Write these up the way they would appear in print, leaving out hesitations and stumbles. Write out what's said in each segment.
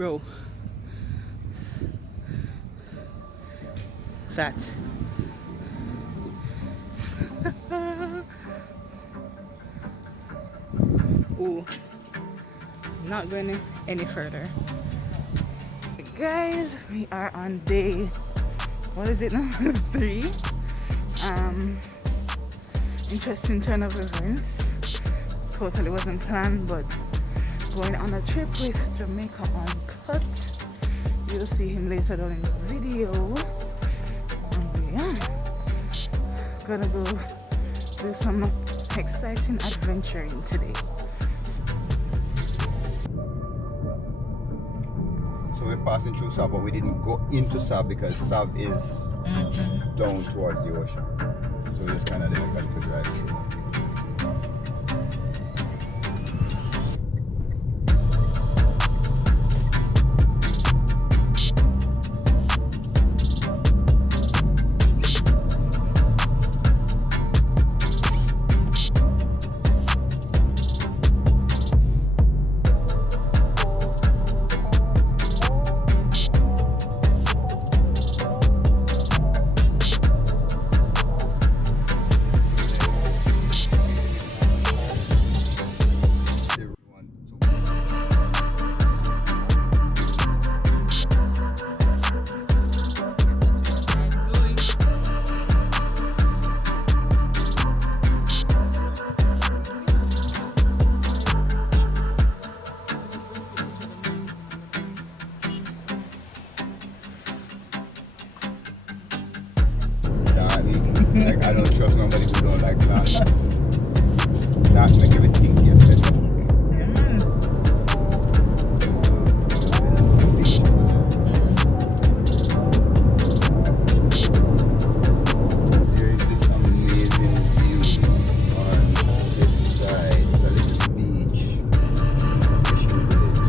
Bro. That. Ooh. Not going any further. Guys, we are on day, what is it now? 3. Interesting turn of events. Totally wasn't planned, but going on a trip with Jamaica Uncut. You'll see him later on in the video. And yeah, gonna go do some exciting adventuring today. So we're passing through Sab, but we didn't go into Sab because Sab is down towards the ocean. So we just kind of did a little drive through. Like, I don't trust nobody who don't like that. That make everything get better. There is this amazing view on this side. It's a little beach, fishing village.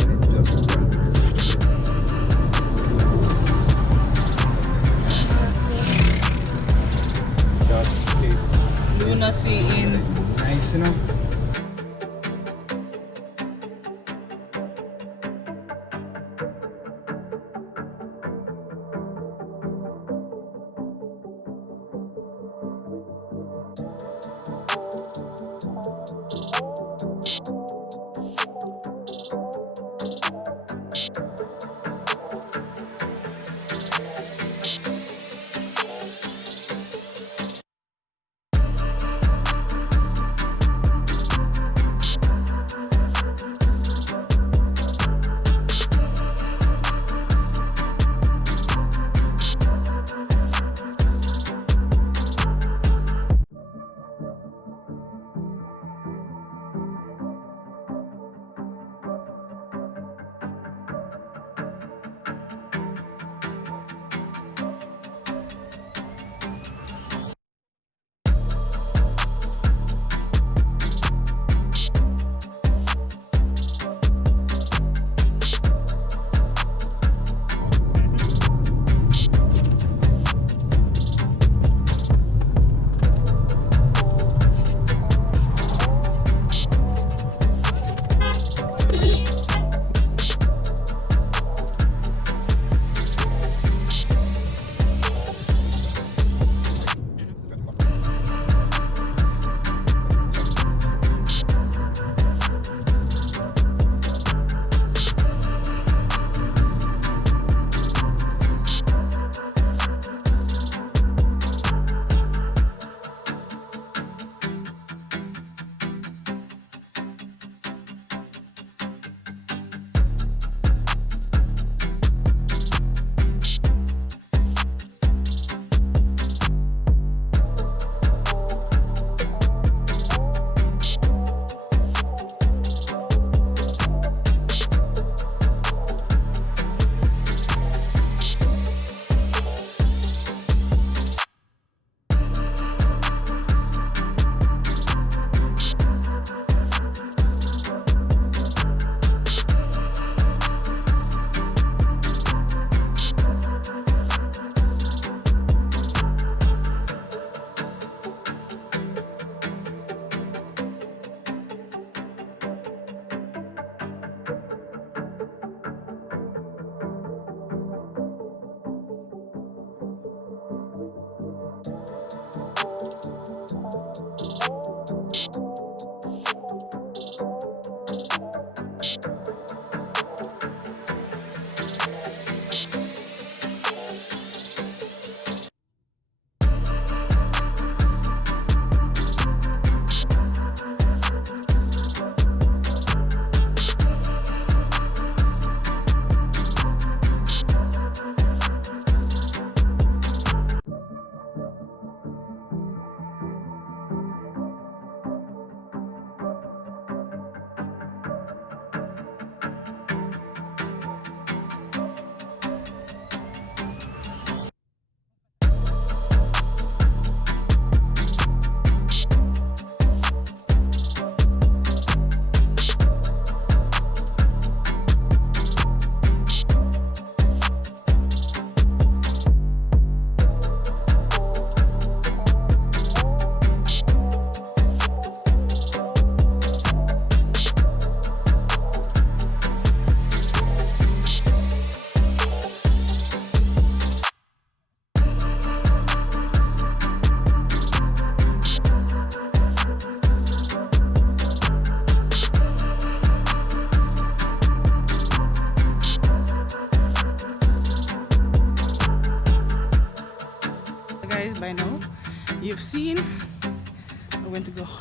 And it just runs. Just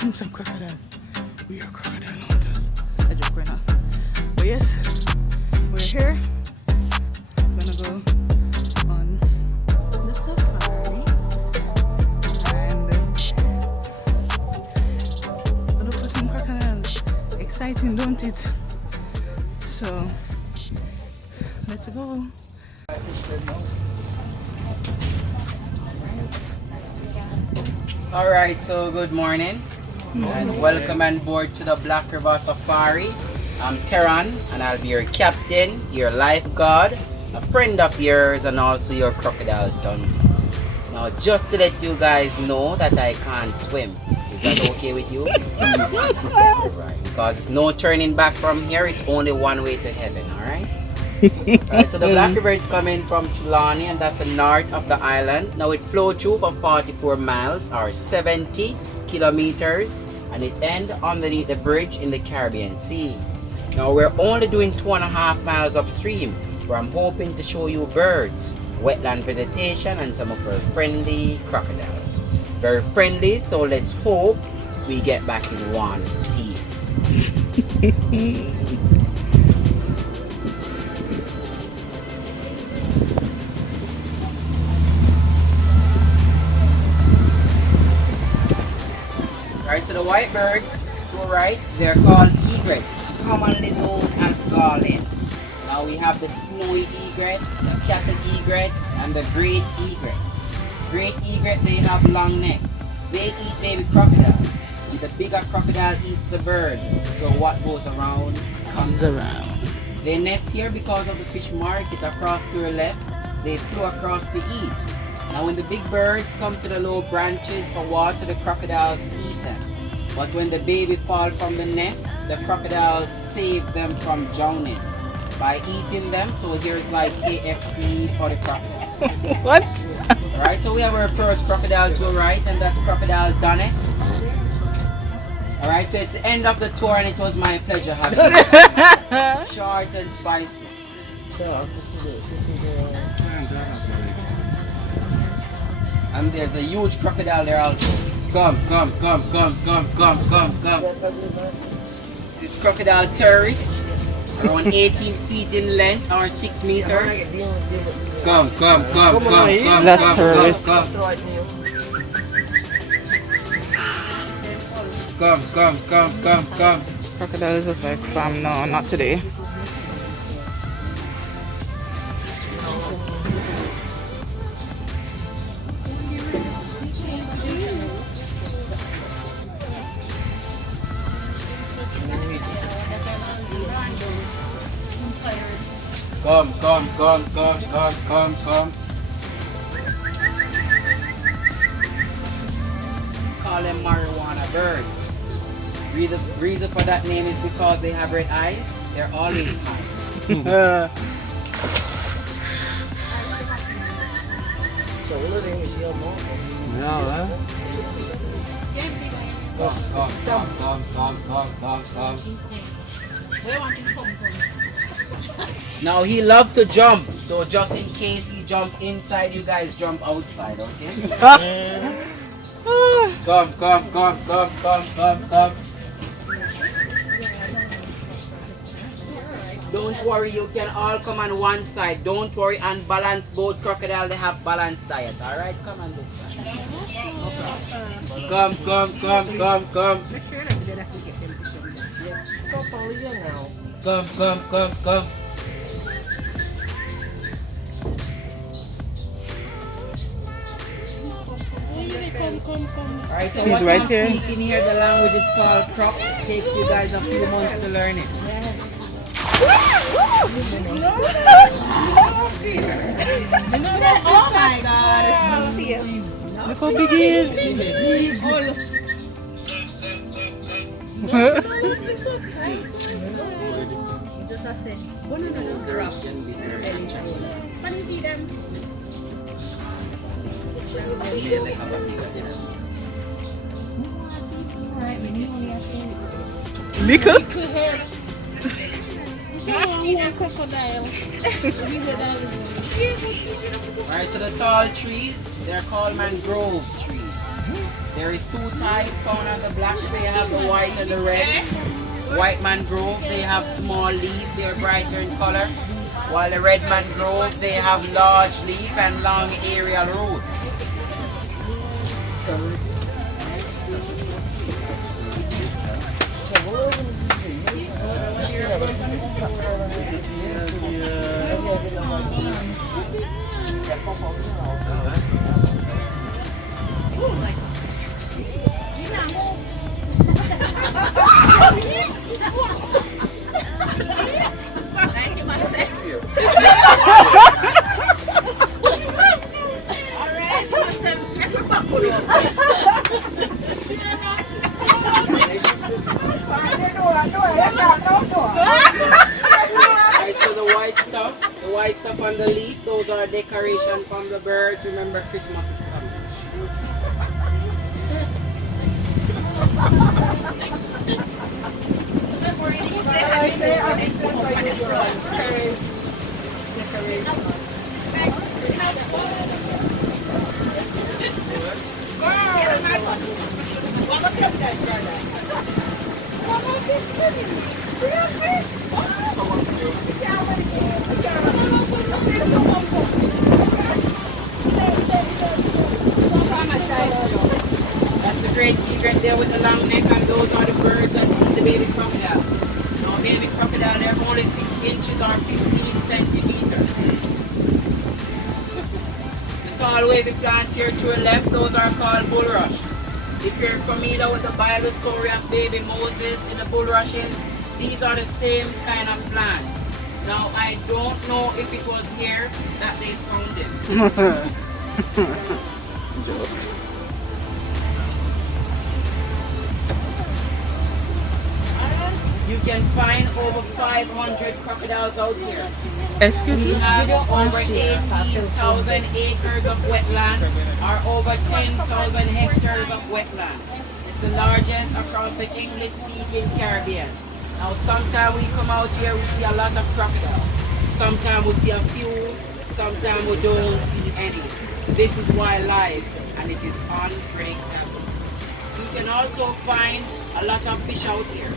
handsome crocodile. We are crocodile hunters. I joke right now. But yes, we're here. I'm gonna go on the safari and look for some crocodiles. Exciting, don't it? So let's go. Alright, so good morning and welcome on board to the Black River Safari. I'm Teran and I'll be your captain, your lifeguard, a friend of yours and also your crocodile donkey. Now just to let you guys know that I can't swim. Is that okay with you? Right, because no turning back from here, it's only one way to heaven, alright? Alright, so the Black River is coming from Trelawney and that's the north of the island. Now it flowed through for 44 miles or 70 kilometers and it ends underneath the bridge in the Caribbean Sea. Now we're only doing 2.5 miles upstream where I'm hoping to show you birds, wetland vegetation and some of our friendly crocodiles. Very friendly, so let's hope we get back in one piece. Alright, so the white birds, to the right, they're called egrets, commonly known as garland. Now we have the snowy egret, the cattle egret, and the great egret. Great egret, they have long neck. They eat baby crocodile. And the bigger crocodile eats the bird. So what goes around comes around. They nest here because of the fish market across to the left. They flew across to eat. Now when the big birds come to the low branches for water, the crocodiles eat them. But when the baby fall from the nest, the crocodiles save them from drowning by eating them. So here's like KFC for the crocodile. What? Alright, so we have our first crocodile to the right and that's Crocodile Donnet. Alright, so it's the end of the tour and it was my pleasure having you. Short and spicy. And there's a huge crocodile there also. Come. This is Crocodile Terrace, around 18 feet in length or 6 meters. Come. That's terrorist. Come. Crocodile is just like, fam, no, not today. Come. Call them marijuana birds. Reason for that name is because they have red eyes. They're always high. Now he loves to jump, so just in case he jump inside, you guys jump outside, okay? Come. Don't worry, you can all come on one side. Don't worry, and balance both crocodile, they have balanced diet. Alright, come on this side. Come. Come. Alright, so He's what right I'm here. speaking here, the language it's called Crocs. Takes you guys a few months to learn it. Oh my god, look how big he is. Little? Alright, so the tall trees, they're called mangrove trees. There is two types found on the black. They have the white and the red. White mangrove, they have small leaf, they're brighter in color. While the red mangrove, they have large leaf and long aerial roots. So the white stuff on the leaf, those are decoration from the birds. Remember, Christmas is coming. That's the great egret there with the long neck, and those are the birds that eat the baby crocodile. Now, baby crocodile, they're only 6 inches or 15 centimeters. The tall wavy plants here to your left, those are called bulrush. If you're familiar with the Bible story of baby Moses in the bulrushes, these are the same kind of plants. Now, I don't know if it was here that they found them. You can find over 500 crocodiles out here. Excuse We me? have over 18,000 acres of wetland, or over 10,000 hectares of wetland. It's the largest across the English-speaking Caribbean. Now, sometimes we come out here, we see a lot of crocodiles. Sometimes we see a few, sometimes we don't see any. This is wildlife, and it is unpredictable. You can also find a lot of fish out here.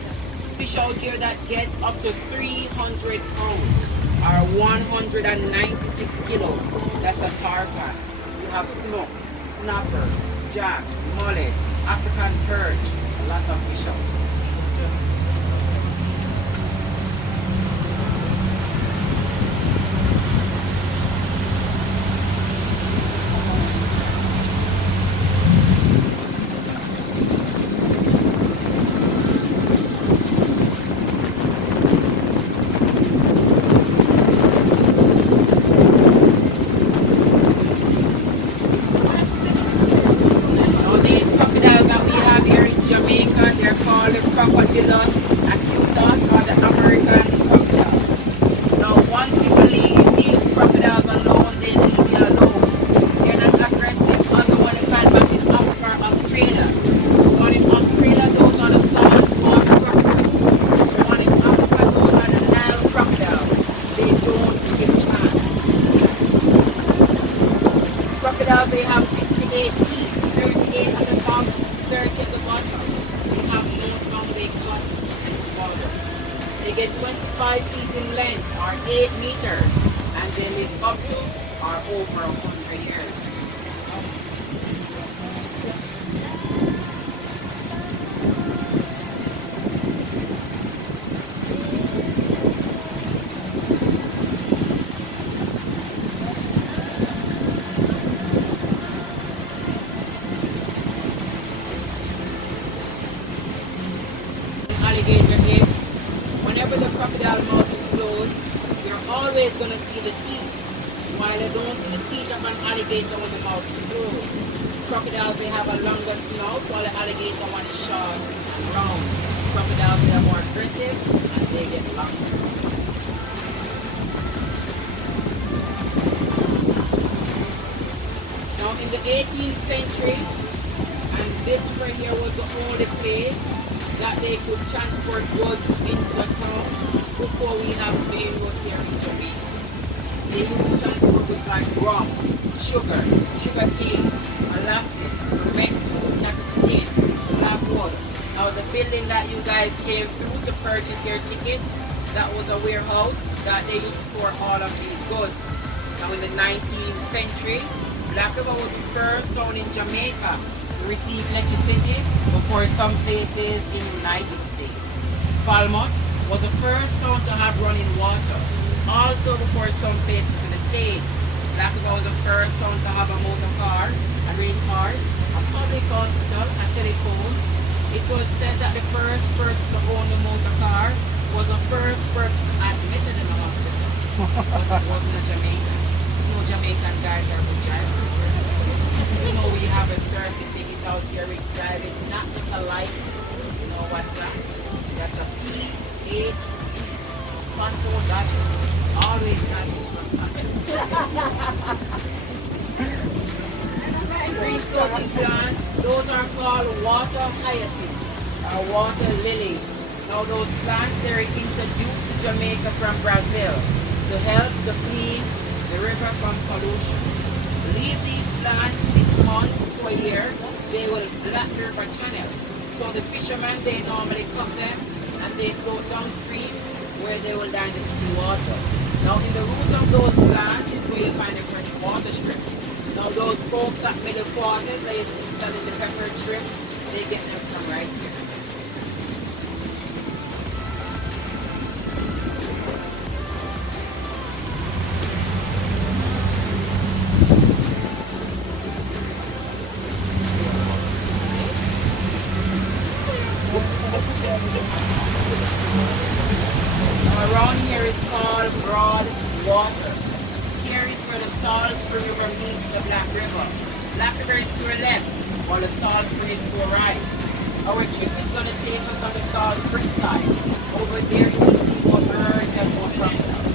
Fish out here that get up to 300 pounds, or 196 kilos. That's a tarpon. You have snook, snapper, jack, mullet, African perch, a lot of fish out here. Now these crocodiles that we have here in Jamaica, they're called the crocodiles acutus, or the American crocodiles. Now once you leave these crocodiles alone, they leave you alone. They're not aggressive as the one you find back in Africa or Australia. The one in Australia, those are the saltwater crocodiles. The one in Africa, those are the Nile crocodiles. They don't give a chance. Crocodiles, they have 68 teeth, 38 at the top, 30 at the bottom. They have no tongue, they cut and swallow. They get 25 feet in length, or 8 meters, and they live up to or over 100 years. Alligator is, whenever the crocodile mouth is closed, you're always going to see the teeth. While you don't see the teeth of an alligator when the mouth is closed. Crocodiles, they have a longer snout, while the alligator one is short and round. Crocodiles, they are more aggressive and they get longer. Now in the 18th century, and this right here was the only place that they could transport goods into the town before we have main roads here in Jamaica. They used to transport goods like rum, sugar cane, molasses, mint, building that you guys came through to purchase your ticket, that was a warehouse that they used to store all of these goods. Now in the 19th century, Black River was the first town in Jamaica to receive electricity before some places in the United States. Falmouth was the first town to have running water, also before some places in the state. Black River was the first town to have a motor car, a race horse, a public hospital, a telephone. It was said that the first person to own the motor car was the first person admitted in the hospital, but it wasn't a Jamaican. You know, Jamaican guys are good drivers. You know, we have a certificate out here with driving, not just a license. You know what's that? That's a PhD. Control dodgers. Always dodgers from green floating plants, those are called water hyacinths or water lily. Now those plants, they're introduced to Jamaica from Brazil to help to clean the river from pollution. Leave these plants 6 months to a year, they will block the river channel. So the fishermen, they normally cut them and they float downstream where they will dine the sea water. Now in the roots of those plants is where you find the fresh water shrimp. Now those folks at middle quarters, they see selling the peppered shrimp, they get them from right here. Now around here is called Broad Water. Here is where the Salt Spring River meets the Black River. Black River is to our left, while the Salt Spring is to our right. Our trip is going to take us on the Salt Spring side. Over there you will see more birds and more crocodiles.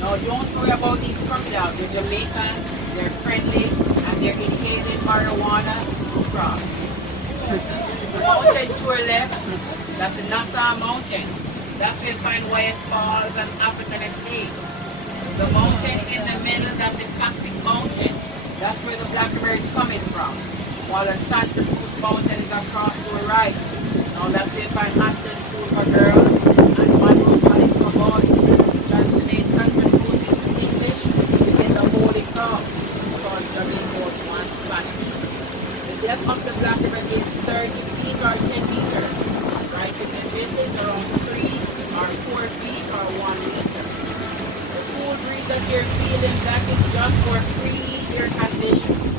Now don't worry about these crocodiles. They're Jamaican, they're friendly, and they're inhaling marijuana from. The mountain to our left, that's the Nassau Mountain. That's where you find West Falls and African Estate. The mountain in the middle, that's the Cactic Mountain. That's where the Black River is coming from. While the Santa Cruz Mountain is across to the right. Now that's where you find Hampton School for girls and Monroe College for boys. Translate Santa Cruz into English, you get the Holy Cross, because Jamaica was one Spanish. The depth of the Black River is 30 feet or 10 meters. Right in the middle is around 3 or 4 feet or 1 meter. Cool breeze that you're feeling, that is just for free air conditioning.